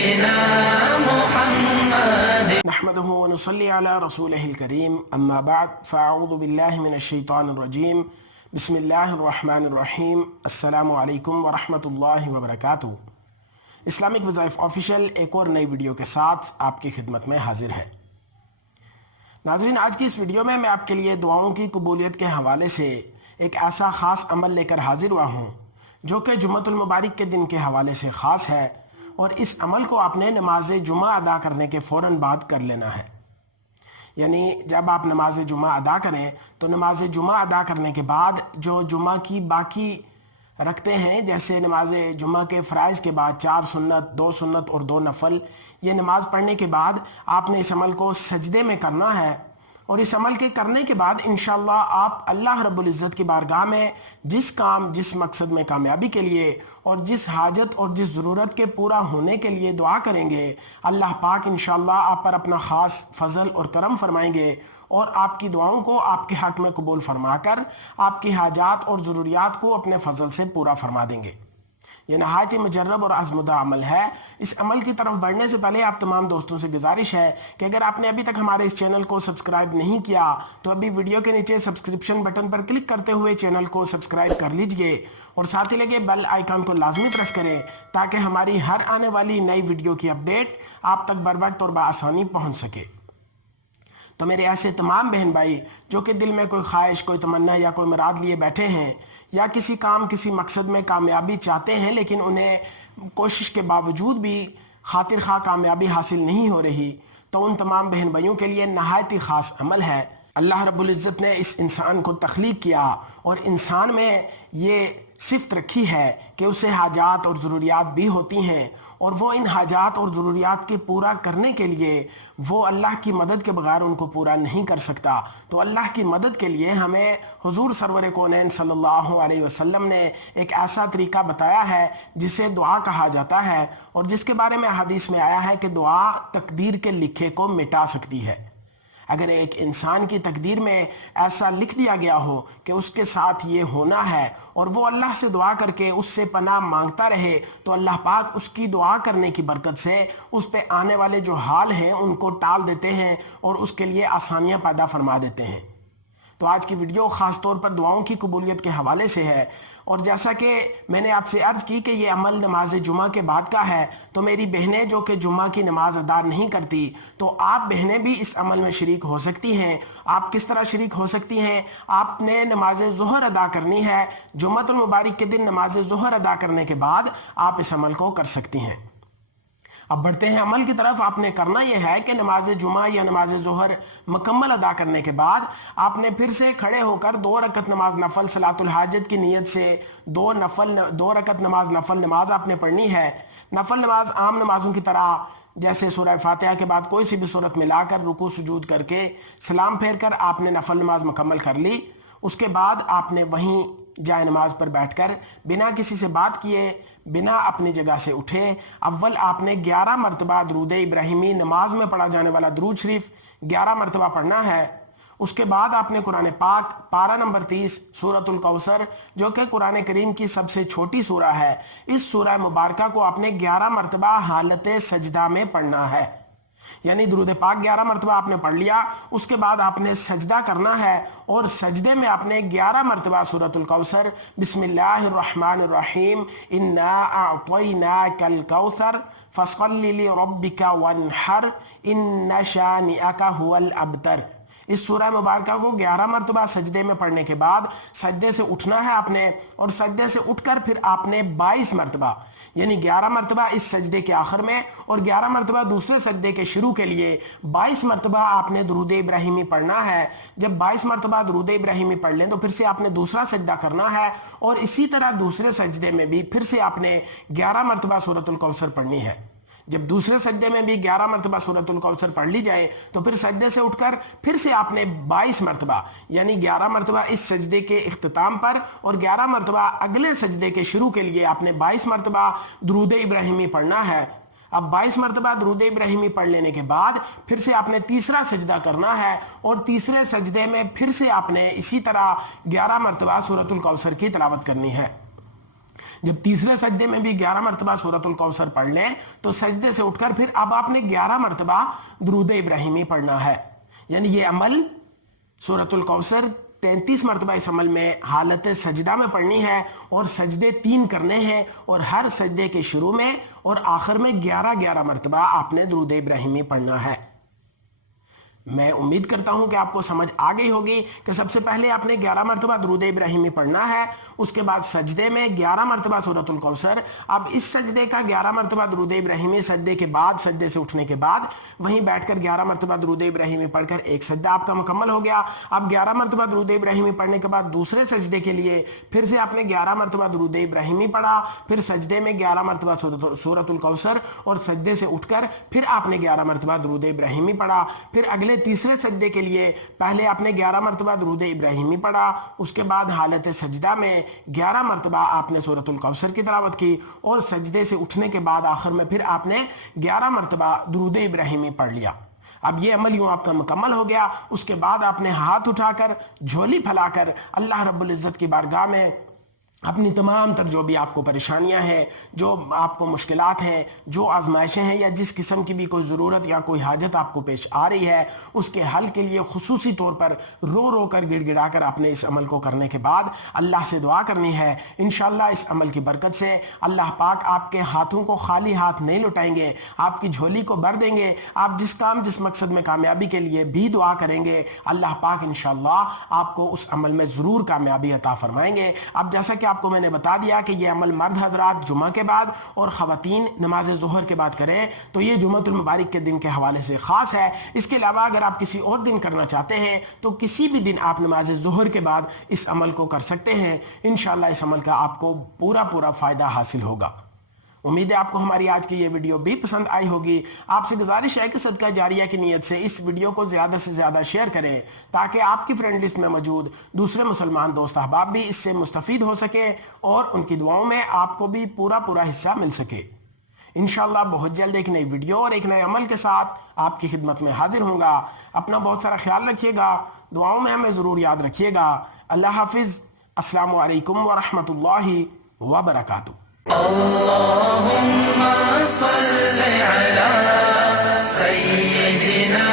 سيدنا محمد نحمده ونصلي على رسوله الكريم اما بعد فاعوذ بالله من الشیطان الرجیم بسم اللہ الرحمن الرحیم السلام علیکم ورحمۃ اللہ وبرکاتہ۔ اسلامک وظائف آفیشیل ایک اور نئی ویڈیو کے ساتھ آپ کی خدمت میں حاضر ہے۔ ناظرین، آج کی اس ویڈیو میں آپ کے لیے دعاؤں کی قبولیت کے حوالے سے ایک ایسا خاص عمل لے کر حاضر ہوا ہوں جو کہ جمعۃ المبارک کے دن کے حوالے سے خاص ہے، اور اس عمل کو آپ نے نماز جمعہ ادا کرنے کے فوراً بعد کر لینا ہے۔ یعنی جب آپ نماز جمعہ ادا کریں تو نماز جمعہ ادا کرنے کے بعد جو جمعہ کی باقی رکھتے ہیں، جیسے نماز جمعہ کے فرائض کے بعد 4 سنت، 2 سنت اور 2 نفل، یہ نماز پڑھنے کے بعد آپ نے اس عمل کو سجدے میں کرنا ہے، اور اس عمل کے کرنے کے بعد انشاءاللہ آپ اللہ رب العزت کی بارگاہ میں جس کام، جس مقصد میں کامیابی کے لیے اور جس حاجت اور جس ضرورت کے پورا ہونے کے لیے دعا کریں گے، اللہ پاک انشاءاللہ آپ پر اپنا خاص فضل اور کرم فرمائیں گے، اور آپ کی دعاؤں کو آپ کے حق میں قبول فرما کر آپ کی حاجات اور ضروریات کو اپنے فضل سے پورا فرما دیں گے۔ یہ نہایت ہی مجرب اور آزمودہ عمل ہے۔ اس عمل کی طرف بڑھنے سے پہلے آپ تمام دوستوں سے گزارش ہے کہ اگر آپ نے ابھی تک ہمارے اس چینل کو سبسکرائب نہیں کیا تو ابھی ویڈیو کے نیچے سبسکرپشن بٹن پر کلک کرتے ہوئے چینل کو سبسکرائب کر لیجئے، اور ساتھ ہی لگے بیل آئیکن کو لازمی پریس کریں تاکہ ہماری ہر آنے والی نئی ویڈیو کی اپڈیٹ آپ تک بروقت اور بآسانی پہنچ سکے۔ تو میرے ایسے تمام بہن بھائی جو کہ دل میں کوئی خواہش، کوئی تمنا یا کوئی مراد لیے بیٹھے ہیں، یا کسی کام، کسی مقصد میں کامیابی چاہتے ہیں لیکن انہیں کوشش کے باوجود بھی خاطر خواہ کامیابی حاصل نہیں ہو رہی، تو ان تمام بہن بھائیوں کے لیے نہایت ہی خاص عمل ہے۔ اللہ رب العزت نے اس انسان کو تخلیق کیا اور انسان میں یہ صفت رکھی ہے کہ اسے حاجات اور ضروریات بھی ہوتی ہیں، اور وہ ان حاجات اور ضروریات کے پورا کرنے کے لیے وہ اللہ کی مدد کے بغیر ان کو پورا نہیں کر سکتا۔ تو اللہ کی مدد کے لیے ہمیں حضور سرور کونین صلی اللہ علیہ وسلم نے ایک ایسا طریقہ بتایا ہے جسے دعا کہا جاتا ہے، اور جس کے بارے میں حدیث میں آیا ہے کہ دعا تقدیر کے لکھے کو مٹا سکتی ہے۔ اگر ایک انسان کی تقدیر میں ایسا لکھ دیا گیا ہو کہ اس کے ساتھ یہ ہونا ہے، اور وہ اللہ سے دعا کر کے اس سے پناہ مانگتا رہے، تو اللہ پاک اس کی دعا کرنے کی برکت سے اس پہ آنے والے جو حال ہیں ان کو ٹال دیتے ہیں اور اس کے لیے آسانیاں پیدا فرما دیتے ہیں۔ تو آج کی ویڈیو خاص طور پر دعاؤں کی قبولیت کے حوالے سے ہے، اور جیسا کہ میں نے آپ سے عرض کی کہ یہ عمل نماز جمعہ کے بعد کا ہے، تو میری بہنیں جو کہ جمعہ کی نماز ادا نہیں کرتی، تو آپ بہنیں بھی اس عمل میں شریک ہو سکتی ہیں۔ آپ کس طرح شریک ہو سکتی ہیں؟ آپ نے نماز ظہر ادا کرنی ہے، جمعۃ المبارک کے دن نماز ظہر ادا کرنے کے بعد آپ اس عمل کو کر سکتی ہیں۔ اب بڑھتے ہیں عمل کی طرف۔ آپ نے کرنا یہ ہے کہ نماز جمعہ یا نماز ظہر مکمل ادا کرنے کے بعد آپ نے پھر سے کھڑے ہو کر 2 رکعت نماز نفل صلاۃ الحاجت کی نیت سے 2 رکعت نماز آپ نے پڑھنی ہے۔ نفل نماز عام نمازوں کی طرح جیسے سورہ فاتحہ کے بعد کوئی سی بھی صورت ملا کر رکوع سجود کر کے سلام پھیر کر آپ نے نفل نماز مکمل کر لی۔ اس کے بعد آپ نے وہیں جائے نماز پر بیٹھ کر بنا کسی سے بات کیے، بنا اپنی جگہ سے اٹھے، اول آپ نے 11 مرتبہ درود ابراہیمی، نماز میں پڑھا جانے والا درود شریف 11 مرتبہ پڑھنا ہے۔ اس کے بعد آپ نے قرآن پاک پارہ نمبر 30 سورۃ الکوثر، جو کہ قرآن کریم کی سب سے چھوٹی سورہ ہے، اس سورہ مبارکہ کو آپ نے 11 مرتبہ حالت سجدہ میں پڑھنا ہے۔ یعنی درود پاک 11 مرتبہ آپ نے پڑھ لیا، اس کے بعد آپ نے سجدہ کرنا ہے، اور سجدے میں آپ نے 11 مرتبہ سورۃ الکوثر، بسم اللہ الرحمن الرحیم، انا اعطیناک الکوثر فصل لربک وانحر ان شانئک هو الابتر، اس سورہ مبارکہ کو 11 مرتبہ سجدے میں پڑھنے کے بعد سجدے سے اٹھنا ہے آپ نے، اور سجدے سے اٹھ کر پھر آپ نے 22 مرتبہ، یعنی 11 مرتبہ اس سجدے کے آخر میں اور 11 مرتبہ دوسرے سجدے کے شروع کے لیے 22 مرتبہ آپ نے درود ابراہیمی پڑھنا ہے۔ جب 22 مرتبہ درود ابراہیمی پڑھ لیں تو پھر سے آپ نے دوسرا سجدہ کرنا ہے، اور اسی طرح دوسرے سجدے میں بھی پھر سے آپ نے 11 مرتبہ سورۃ الکوثر پڑھنی ہے۔ جب دوسرے سجدے میں بھی 11 مرتبہ سورۃ الکوثر پڑھ لی جائے تو پھر سجدے سے اٹھ کر پھر سے آپ نے 22 مرتبہ، یعنی 11 مرتبہ اس سجدے کے اختتام پر اور 11 مرتبہ اگلے سجدے کے شروع کے لیے آپ نے 22 مرتبہ درود ابراہیمی پڑھنا ہے۔ اب 22 مرتبہ درود ابراہیمی پڑھ لینے کے بعد پھر سے آپ نے تیسرا سجدہ کرنا ہے، اور تیسرے سجدے میں پھر سے آپ نے اسی طرح 11 مرتبہ سورۃ الکوثر کی تلاوت کرنی ہے۔ جب تیسرے سجدے میں بھی 11 مرتبہ سورۃ الکوثر پڑھ لیں تو سجدے سے اٹھ کر پھر اب آپ نے 11 مرتبہ درود ابراہیمی پڑھنا ہے. یعنی یہ عمل سورۃ الکوثر 33 مرتبہ اس عمل میں حالت سجدہ میں پڑھنی ہے اور سجدے 3 کرنے ہیں اور ہر سجدے کے شروع میں اور آخر میں 11 مرتبہ آپ نے درود ابراہیمی پڑھنا ہے. میں امید کرتا ہوں کہ آپ کو سمجھ آ گئی ہوگی کہ سب سے پہلے آپ نے 11 مرتبہ درود ابراہیمی پڑھنا ہے, اس کے بعد سجدے میں 11 مرتبہ سورۃ الکوثر. اب اس سجدے کا 11 مرتبہ درود ابراہیمی سجدے کے بعد, سجدے سے اٹھنے کے بعد وہیں بیٹھ کر 11 مرتبہ درود ابراہیمی پڑھ کر ایک سجدہ آپ کا مکمل ہو گیا. اب 11 مرتبہ درود ابراہیمی پڑھنے کے بعد دوسرے سجدے کے لیے پھر سے آپ نے 11 مرتبہ درود ابراہیمی پڑھا, پھر سجدے میں 11 مرتبہ سورۃ الکوثر اور سجدے سے اٹھ کر پھر آپ نے 11 مرتبہ درود ابراہیمی پڑھا. پھر اگلے تیسرے سجدے کے لیے پہلے آپ نے 11 مرتبہ درود ابراہیمی پڑھا, اس کے بعد حالت سجدہ میں 11 مرتبہ آپ نے سورۃ الکوثر کی تلاوت کی اور سجدے سے اٹھنے کے بعد آخر میں پھر آپ نے 11 مرتبہ درود ابراہیمی پڑھ لیا. اب یہ عمل یوں آپ کا مکمل ہو گیا. اس کے بعد آپ نے ہاتھ اٹھا کر جھولی پھیلا کر اللہ رب العزت کی بارگاہ میں اپنی تمام تر جو بھی آپ کو پریشانیاں ہیں, جو آپ کو مشکلات ہیں, جو آزمائشیں ہیں یا جس قسم کی بھی کوئی ضرورت یا کوئی حاجت آپ کو پیش آ رہی ہے, اس کے حل کے لیے خصوصی طور پر رو رو کر گڑ گڑا کر آپ نے اس عمل کو کرنے کے بعد اللہ سے دعا کرنی ہے. انشاءاللہ اس عمل کی برکت سے اللہ پاک آپ کے ہاتھوں کو خالی ہاتھ نہیں لٹائیں گے, آپ کی جھولی کو بھر دیں گے. آپ جس کام جس مقصد میں کامیابی کے لیے بھی دعا کریں گے اللہ پاک انشاءاللہ آپ کو اس عمل میں ضرور کامیابی عطا فرمائیں گے. اب جیسا کہ آپ کو میں نے بتا دیا کہ یہ عمل مرد حضرات جمعہ کے بعد اور خواتین نماز ظہر کے بعد کریں تو یہ جمعۃ المبارک کے دن کے حوالے سے خاص ہے. اس کے علاوہ اگر آپ کسی اور دن کرنا چاہتے ہیں تو کسی بھی دن آپ نماز ظہر کے بعد اس عمل کو کر سکتے ہیں. انشاءاللہ اس عمل کا آپ کو پورا فائدہ حاصل ہوگا. امید ہے آپ کو ہماری آج کی یہ ویڈیو بھی پسند آئی ہوگی. آپ سے گزارش ہے کہ صدقہ جاریہ کی نیت سے اس ویڈیو کو زیادہ سے زیادہ شیئر کریں تاکہ آپ کی فرینڈ لسٹ میں موجود دوسرے مسلمان دوست احباب بھی اس سے مستفید ہو سکیں اور ان کی دعاؤں میں آپ کو بھی پورا حصہ مل سکے. انشاءاللہ بہت جلد ایک نئی ویڈیو اور ایک نئے عمل کے ساتھ آپ کی خدمت میں حاضر ہوں گا. اپنا بہت سارا خیال رکھیے گا, دعاؤں میں ہمیں ضرور یاد رکھیے گا. اللہ حافظ. السلام علیکم ورحمۃ اللہ وبرکاتہ. اللهم صل على سيدنا